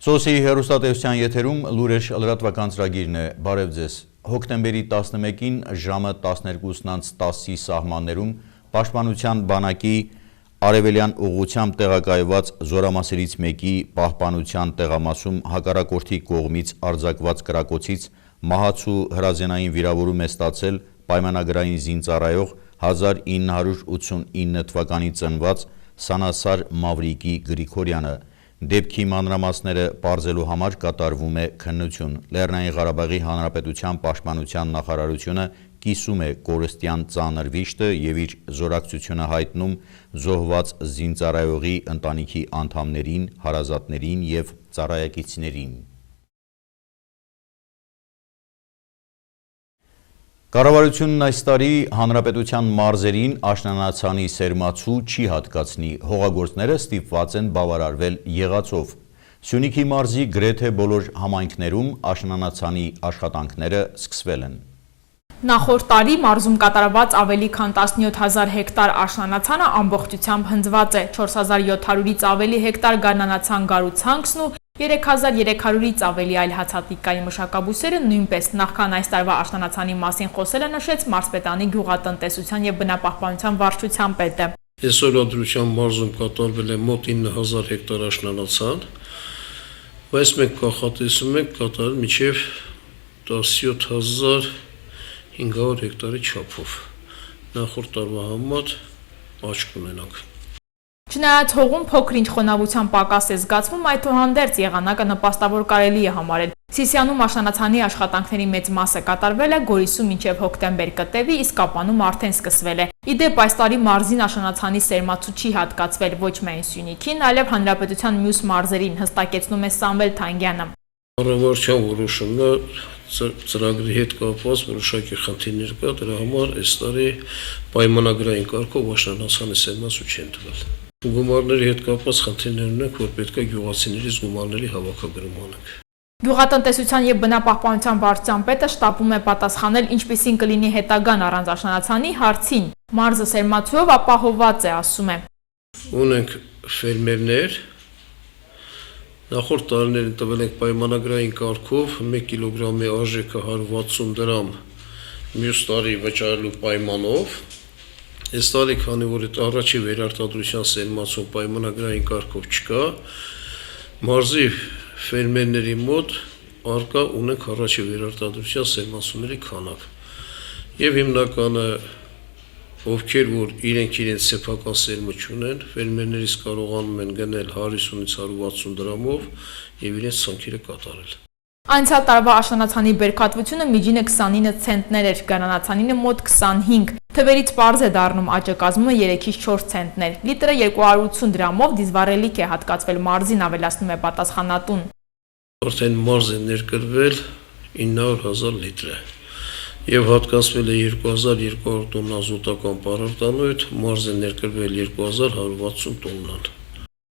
Սոսի հեռուստատեսության եթերում լուրեր լրատվական ծրագիրն է, բարև ձեզ։ Հոկտեմբերի 11-ին ժամը 12:10-ի սահմաններում Պաշտպանության բանակի արևելյան ուղղությամբ տեղակայված զորամասերից մեկի պահպանության տեղամասում հակառակորդի կողմից արձակված կրակոցից մահացու հրազենային վիրավորում է ստացել պայմանագրային զինծառայող 1989 թվականի ծնված Սանասար Մավրիկի Գրիգորյանը։ Դեպքի մանրամասները պարզելու համար կատարվում է քննություն։ Լեռնային Ղարաբաղի Հանրապետության Պաշտպանության նախարարությունը կիսում է կորստյան ծանր վիշտը և իր զորակցությունը հայտնում զոհված զինծառայողի ընտանիքի անդամներին, հարազատներին և ծառայակիցներին։ Կառավարությունն այս տարի հանրապետության մարզերին աշնանացանի սերմացու չի հատկացնի, հողագործները ստիպված են բավարարվել եղածով։ Սյունիքի մարզի գրեթե բոլոր համայնքներում աշնանացանի աշխատանքները սկսվել են։ Նախորդ տարի մարզում կատարված ավելի քան 17,000 հեկտար աշնանացանը ամբողջությամբ հնձված է, 4,700-ից ավելի հեկտար գարնանացան գարուցանքսն ու 3,300-ից ավելի այլ հացատիկային մշակաբույսերը նույնպես։ Նախքան այս տարվա աշնանացանի մասին խոսելը նշեց Մարզպետանի գյուղատնտեսության և բնապահպանության վարչության պետը։ Այսօր Ադրբեջան մարզում կատարվել է մոտ 9,000 հեկտար աշնանացան, բայց մենք կանխատեսում ենք կատարել մինչև 17,500 հեկտարի չափով։ Նախորդ տարվա համեմատ աճ կունենանք։ Չնայած հողում փոքր-ինչ խոնավության պակաս է զգացվում, այդուհանդերձ եղանակը նպաստավոր կարելի է համարել։ Սիսիանում աշնանացանի աշխատանքների մեծ մասը կատարվել է, Գորիսում մինչև հոկտեմբեր կտևի, իսկ Կապանում արդեն սկսվել է։ Ի դեպ, այս տարի մարզին աշնանացանի սերմացու չի հատկացվել ոչ միայն Սյունիքին, այլև հանրապետության մյուս մարզերին, հստակեցնում է Սամվել Թանգյանը։ Կառավարության որոշումն է, ծրագրի հետ կապված որոշակի խնդիրներ կա, դրա համար այս տարի պայմանագրային կարգով աշնանացանի սերմացու չեն տվել։ Գումարների հետ կապված խնդիրներ ունենք, որ պետք է գյուղացիներից գումարների հավաքագրում անենք։ Գյուղատնտեսության և բնապահպանության վարչության պետը շտապում է պատասխանել ինչպիսին կլինի հետագան առանց աշնանացանի հարցին։ Մարզը սերմացուով ապահովված է, ասում է։ Ունենք ֆերմերներ, նախորդ տարիներին տվել ենք պայմանագրային կարգով 1 կիլոգրամի արժեքը 160 դրամ, մյուս տարի վճարելու պայմանով։ Այս տարի, քանի որ այդ առաջի վերարտադրության սերմացու պայմանագրային կարգով չկա, մարզի ֆերմերների մոտ առկա ունենք առաջի վերարտադրության սերմացուների քանակ։ Եվ հիմնականը, ովքեր որ իրենց սեփական սերմը չունեն, ֆերմերներից կարողանում են գնել 150-ից 160 դրամով եւ իրենց ցանքերը կատարել։ Անցյալ տարվա աշնանացանի բերքատվությունը միջինը 29 ցենտներ էր, գարնանացանինը մոտ 25։ Թվերից պարզ է դառնում աճը կազմում է 3-ից 4 ցենտներ։ Լիտրը 280 դրամով դիզվառելիք է հատկացվել մարզին, ավելացնում է պատասխանատուն։ Արդեն մարզ է ներկրվել 900,000 լիտր եւ հատկացվել է 2200 տոննա ազոտական պարարտանյութ, մարզ է ներկրվել 2160 տոննան։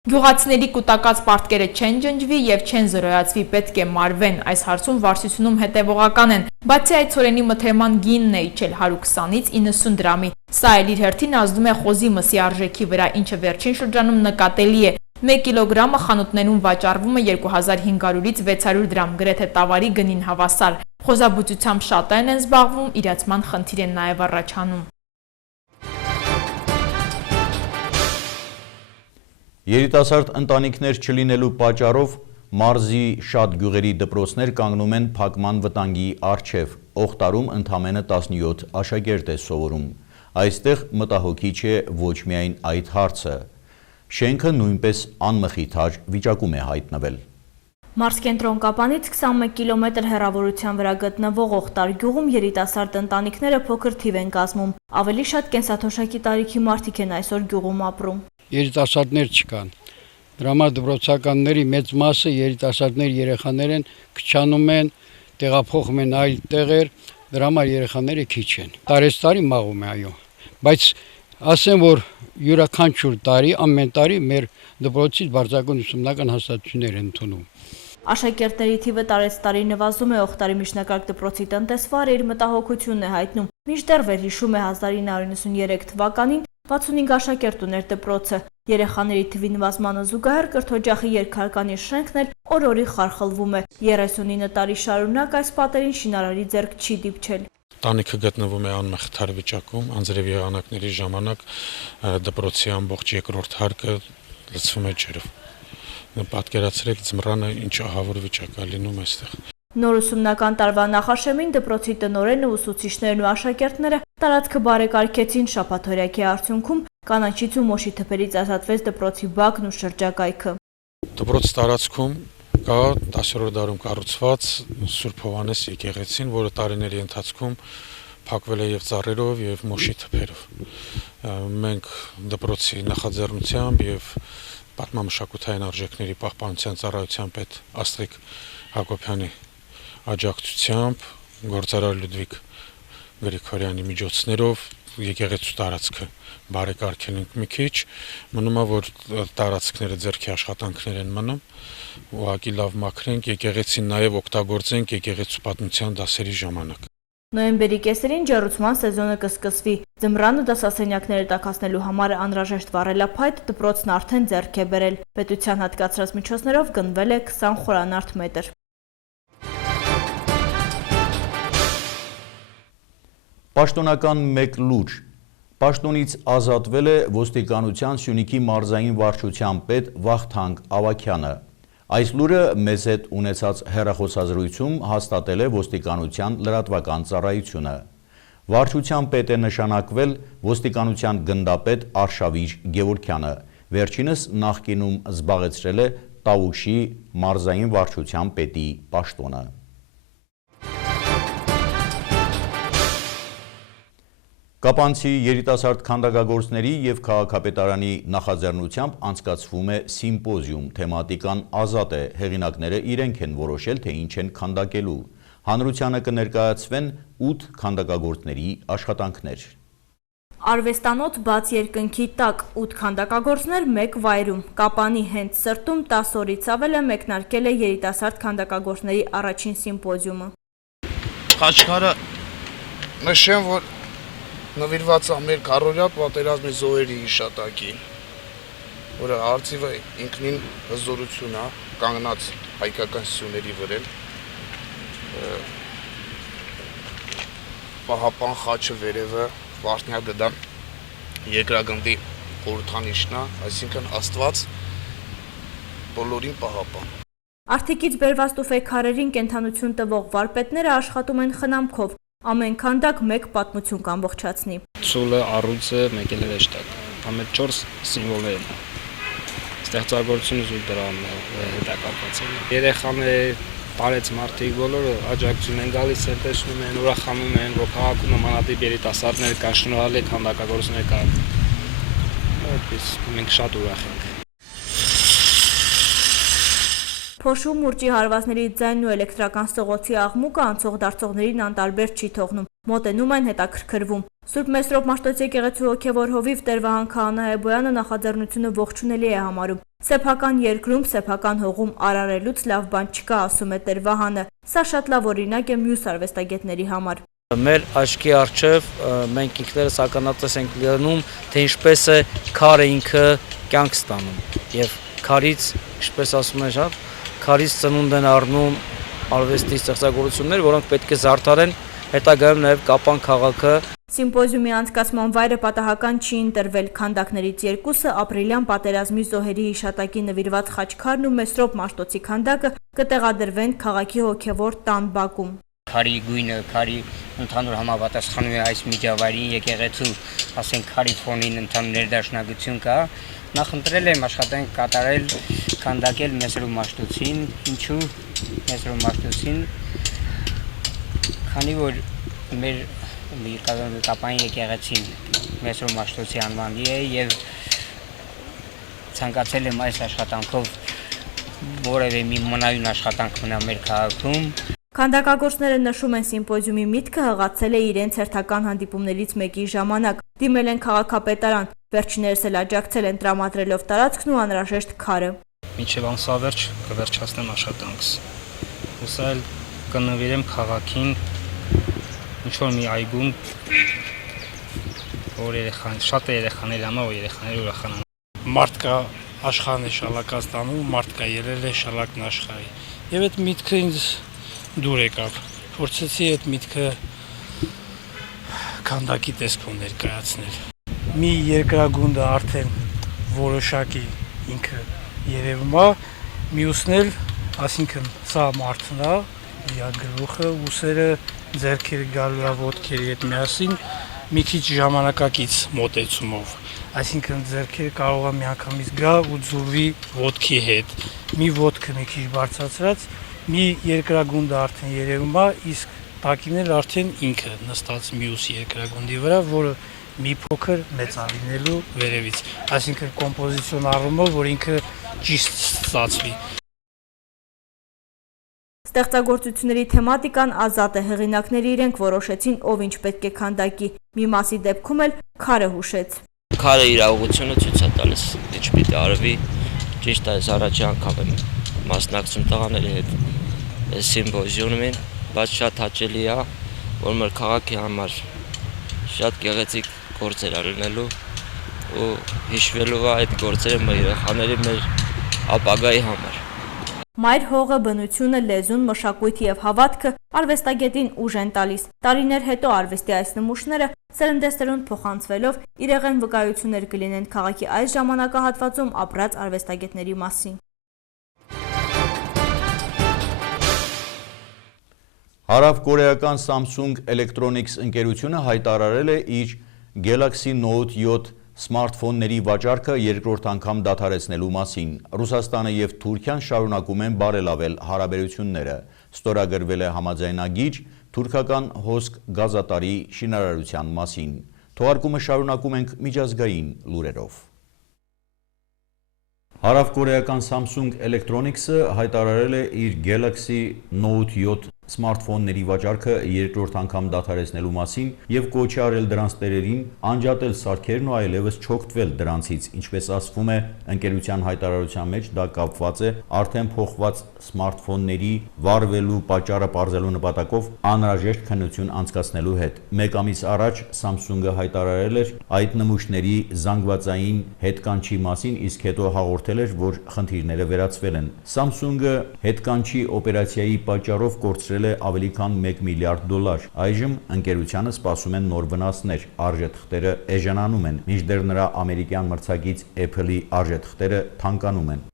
Գյուղացիների կուտակած պարտքերը չեն ջնջվի և չեն զրոյացվի, պետք է մարվեն։ Այս հարցում վարչությունում հետևողական են։ Բացի այդ, ցորենի մթերման գինն է իջել 120-ից 90 դրամի։ Սա էլ իր հերթին ազդում է խոզի մսի արժեքի վրա, ինչը վերջին շրջանում նկատելի է։ 1 կիլոգրամը խանութներում վաճառվում է 2500-ից 600 դրամ, գրեթե տավարի գնին հավասար։ Խոզաբուծությամբ շատերն են զբաղվում, իրացման խնդիր են նաև առաջանում։ Երիտասարդ ընտանիքներ չլինելու պատճառով մարզի շատ գյուղերի դպրոցներ կանգնում են փակման վտանգի առջև։ Օղտարում ընդամենը 17 աշակերտ է սովորում։ Այստեղ մտահոգիչ է ոչ միայն այդ հարցը։ Շենքը նույնպես անմխիթար վիճակում է հայտնվել։ Մարզկենտրոն Կապանից 21 կիլոմետր հեռավորության վրա գտնվող Օղտար գյուղում երիտասարդ ընտանիքները փոքր թիվ են կազմում։ Ավելի շատ կենսաթոշակի տարիքի մարդիկ են այսօր գյուղում ապրում։ Երիտասարդներ չկան։ Դրա համար դպրոցականների մեծ մասը երիտասարդներ երեխաներ են, քչանում են, տեղափոխում են այլ տեղեր, դրա համար երեխաները քիչ են։ Տարեստարի մաղում է, այո, բայց ասեմ, որ յուրաքանչյուր տարի, ամեն տարի մեր դպրոցից բարձրագույն ուսումնական հաստատություններ են ընդունում։ Աշակերտների թիվը տարեստարի նվազում է, Օղտարի միջնակարգ դպրոցի տնտեսվարը իր մտահոգությունն է հայտնում։ Մինչդեռ վերհիշում է 1993 թվականին 65 աշակերտ ուներ դպրոցը, Երեխաների թվի նվազմանը զուգահեռ կրթօջախի երկհարկանի շենքն էլ օր-օրի խարխլվում է։ 39 տարի շարունակ այս պատերին շինարարի ձեռք չի դիպչել։ Տանիքը գտնվում է անմեղթար վիճակում, անձրև եղանակների ժամանակ դպրոցի ամբողջ երկրորդ հարկը լցվում է ջրով։ Պատկերացրեք ձմռանը ինչ ահավոր վիճակ է լինում այստեղ։ Նոր ուսումնական տարվա նախաշեմին դպրոցի տնօրենը, ուսուցիչներն ու աշակերտները տարածքը բարեկարգեցին, շաբաթօրյակի արդյունքում կանաչից ու մոշի թփերից ազատվեց դպրոցի բակն ու շրջակայքը։ Դպրոց տարածքում կա 10-րդ դարում կառուցված Սուրբ Հովհաննես եկեղեցին, որը տարիների ընթացքում փակվել է եւ ծառերով եւ մոշի թփերով։ Մենք դպրոցի նախաձեռնությամբ եւ պատմամշակութային արժեքների պահպանության ծառայության պետ Աստղիկ Հակոբյանի աջակցությամբ գործարար Լյուդվիգ Գրիգորյանի միջոցներով եկեղեցու տարածքը բարեկարգել ենք մի քիչ, մնում է որ տարածքները ձեռքի աշխատանքներ են մնում, ուղղակի լավ մաքրենք, եկեղեցին նաև օգտագործենք եկեղեցու պատմության դասերի ժամանակ։ Նոյեմբերի կեսերին ջեռուցման սեզոնը կսկսվի։ Ձմռանը դասասենյակները տաքացնելու համար անհրաժեշտ վառելափայտ դպրոցն արդեն ձեռք է բերել։ Պետության հատկացրած միջոցներով գնվել է 20 խորանարդ մետր։ Պաշտոնական մեկ լուր։ Պաշտոնից ազատվել է ոստիկանության Սյունիքի մարզային վարչության պետ Վախթանգ Ավագյանը։ Այս լուրը մեզ հետ ունեցած հեռախոսազրույցում հաստատել է ոստիկանության լրատվական ծառայությունը։ Վարչության պետ է նշանակվել ոստիկանության գնդապետ Արշավիր Գևորգյանը, վերջինս նախկինում զբաղեցրել է Տավուշի մարզային վարչության պետի պաշտոնը։ Կապանցի երիտասարդ քանդակագործների և քաղաքապետարանի նախաձեռնությամբ անցկացվում է սիմպոզիում, թեմատիկան ազատ է, հեղինակները իրենք են որոշել, թե ինչ են քանդակելու։ Հանրությանը կներկայացվեն 8 քանդակագործների աշխատանքներ։ Արվեստանոց բաց երկնքի տակ 8 քանդակագործներ մեկ վայրում։ Կապանի հենց սրտում 10 օրից ավել է մեկնարկել է երիտասարդ քանդակագործների առաջին սիմպոզիումը։ Խաչքարը նշեմ, որ նվիրված է մեր քառորյա պատերազմի զոհերի հիշատակին, որը արծիվը ինքնին հզորություն է կանգնած հայկական սյուների վրա։ Պահապան խաչը վերևը Վարդնյակը դա երկրագնդի խորհրդանիշն է, այսինքն Աստված բոլորին պահապան։ Արդիկից բերված տուֆե քարերին կենթանություն տվող վարպետները աշխատում են խնամքով։ Ամեն քանդակ մեկ պատմություն կամբողջացնի։ Ցուլը, առույցը, մեկ էլ հեշտակ։ Ամեն 4 սիմվոլներ են։ Ստեղծագործությունը զուտ դրան հետակապված է։ Երեխաները, տարեց մարդիկ բոլորը աջակցություն են գալիս, են տեսնում են, ուրախանում են, որ քաղաքում նմանատիպ երիտասարդներ կան, շնորհալի քանդակագործներ կան։ Այդպես մենք շատ ուրախ ենք։ Փոշու մուրճի հարվածների ձայնն ու էլեկտրական սողոցի աղմուկը անցող դարձողներին անտարբեր չի թողնում, մոտենում են հետաքրքրվում։ Սուրբ Մեսրոպ Մաշտոց եկեղեցու հոգևոր հովիվ Տեր Վահան Քահանա Հեբոյանը նախաձեռնությունը ողջունելի է համարում։ Սեփական երկրում, սեփական հողում արարելուց լավ բան չկա, ասում է Տեր Վահանը։ Սա շատ լավ օրինակ է մյուս արվեստագետների համար։ Մեր աչքի առջև մենք ինքներս ականատես ենք լինում, թե ինչպես է քարը ինքը կյանք ստանում եւ քարից, ինչպես ասում են շատ, քարից ծնունդ են առնում արվեստի ստեղծագործություններ, որոնք պետք է զարդարեն հետագայում նաև Կապան քաղաքը։ Սիմպոզիումի անցկացման վայրը պատահական չի ընտրվել, քանդակներից երկուսը ապրիլյան պատերազմի զոհերի հիշատակի նվիրված խաչքարն ու Մեսրոպ Մաշտոցի քանդակը կտեղադրվեն քաղաքի հոգևոր տան բակում։ Քարի գույնը, քարի ընդհանուր համապատասխանում է այս միջավայրին, եկեղեցու, ասենք քարի ֆոնին ընդհանուր ներդաշնակություն կա։ Նախընտրել եմ աշխատանք կատարել, քանդակել Մեսրոպ Մաշտոցին, ինչու Մեսրոպ Մաշտոցին, քանի որ մեր Կապանի եկեղեցին Մեսրոպ Մաշտոցի անվանի է եւ ցանկացել եմ այս աշխատանքով որևէ մի մնայուն աշխատանք մնա մեր քաղաքում։ Քանդակագործները նշում են սիմպոզիումի միտքը հղացել է իրենց հերթական հանդիպումներից մեկի ժամանակ, դիմել են քաղաքապետարան, վերջիններս էլ աջակցել են տրամադրելով տարածքն ու անհրաժեշտ քարը։ Մինչև ամսավերջ կվերջացնեմ աշխատանքս։ Հուսա էլ կնվիրեմ քաղաքին ինչ-որ մի այգում, որ շատ երեխաների համար, որ երեխաները ուրախանան։ մարդ կա աշխարհն է շալակած տանում, մարդ կա ելել է շալակն աշխարհի։ Եվ այդ միտքը ինձ դուր եկավ։ Փորձեցի այդ միտքը քանդակի տեսքով ներկայացնել։ Մի երկրագունդը արդեն որոշակի ինքը երևում է, մյուսն էլ, ասինքն սա մարդն է, իր գլուխը, ուսերը, ձեռքերը գալու է ոտքերի հետ միասին, մի քիչ ժամանակակից մոտեցումով, այսինքն ձեռքերը կարող է միանգամից գա ու ձուլվի ոտքի հետ, մի ոտքը մի քիչ բարձրացրած, մի երկրագունդը արդեն երևում է, իսկ տակին էլ արդեն ինքը նստած մյուս երկրագունդի վրա, որը մի փոքր մեծանալու վերևից, այսինքն կոմպոզիցիոն առումով, որ ինքը ճիշտ ստացվի։ Ստեղծագործությունների թեմատիկան ազատ է, հեղինակները իրենք որոշեցին, ով ինչ պետք է քանդակի, մի մասի դեպքում էլ քարը հուշեց։ Քարը իր ուղղությունը ցույց է տալիս, ինչ պիտի արվի, ճիշտ է, այս առաջի անգամ եմ մասնակցում տղաների հետ այս սիմպոզիումին, բայց շատ հաճելի է, որ մեր քաղաքի համար շատ գեղեցիկ գործեր արնելու ու հիշվելու է այդ գործերը մեր երեխաների, մեր ապագայի համար։ Մայր հողը, բնությունը, լեզուն, մշակույթը եւ հավատքը արվեստագետին ուժ են տալիս։ Տարիներ հետո արվեստի այս նմուշները սերնդեսերունդ փոխանցվելով իրեղեն վկայություններ կլինեն քաղաքի այս ժամանակահատվածում ապրած արվեստագետների մասին։ Հարավկորեական Samsung Electronics ընկերությունը հայտարարել է իր Galaxy Note 7 սմարթֆոնների վաճառքը երկրորդ անգամ դադարեցնելու մասին։ Ռուսաստանը եւ Թուրքիան շարունակում են բարելավել հարաբերությունները։ Ստորագրվել է համաձայնագիր թուրքական հոսք գազատարի շինարարության մասին։ Թողարկումը շարունակում ենք միջազգային լուրերով։ Հարավկորեական Samsung Electronics-ը հայտարարել է իր Galaxy Note 7 սմարթֆոնների վաճառքը երկրորդ անգամ դադարեցնելու մասին եւ կոչ է արել դրանց տերերին անջատել սարքերն ու այլևս չօգտվել դրանցից, ինչպես ասվում է ընկերության հայտարարության մեջ, դա կապված է արդեն փոխված սմարթֆոնների վարվելու պատճառը պարզելու նպատակով անհրաժեշտ քննություն անցկացնելու հետ։ Մեկ ամիս առաջ Samsung-ը հայտարարել էր այդ նմուշների զանգվածային հետկանչի մասին, իսկ հետո հաղորդել էր, որ խնդիրները վերացվել են։ Samsung-ը հետկանչի օպերացիայի պատճառով կորցրել է ավելի քան $1 միլիարդ։ Այժմ ընկերությանը սպասում են նոր վնասներ, արժեթղթերը էժանանում են, մինչդեռ նրա ամերիկյան մրցակից Apple-ի արժեթղթերը թանկանում են։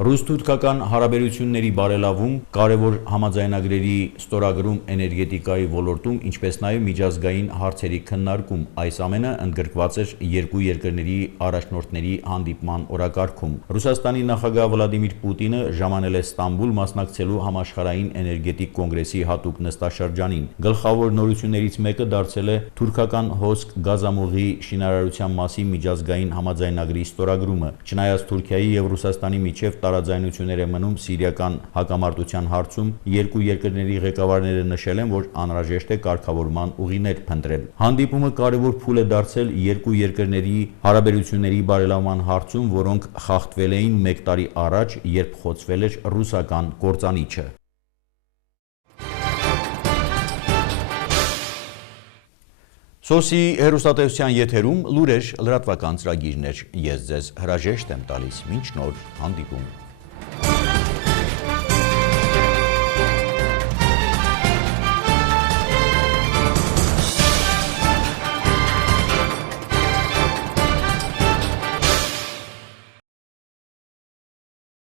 Ռուս-թուրքական հարաբերությունների բարելավում, կարևոր համաձայնագրերի ստորագրում էներգետիկայի ոլորտում, ինչպես նաև միջազգային հարցերի քննարկում, այս ամենը ընդգրկված էր երկու երկրների առաջնորդների հանդիպման օրակարգում։ Ռուսաստանի նախագահ Վլադիմիր Պուտինը ժամանել է Ստամբուլ մասնակցելու համաշխարհային էներգետիկ կոնգրեսի հատուկ նստաշրջանին։ Գլխավոր նորություններից մեկը դարձել է թուրքական հոսք գազամուղի շինարարության մասին միջազգային համաձայնագրի ստորագրումը։ Չնայած Թուրքիայի եւ Ռուսաստանի միջև տարաձայնություններ է մնում սիրիական հակամարտության հարցում, երկու երկրների ղեկավարները նշել են, որ անհրաժեշտ է կարգավորման ուղիներ փնտրել։ Հանդիպումը կարևոր փուլ է դարձել երկու երկրների հարաբերությունների բարելավման հարցում, որոնք խախտվել էին 1 տարի առաջ, երբ խոցվել էր ռուսական կործանիչը։ Սոսի հեռուստատեսության եթերում լուրեր լրատվական ծրագիրներ։ Ես ձեզ հրաժեշտ եմ տալիս, մինչ նոր հանդիպում։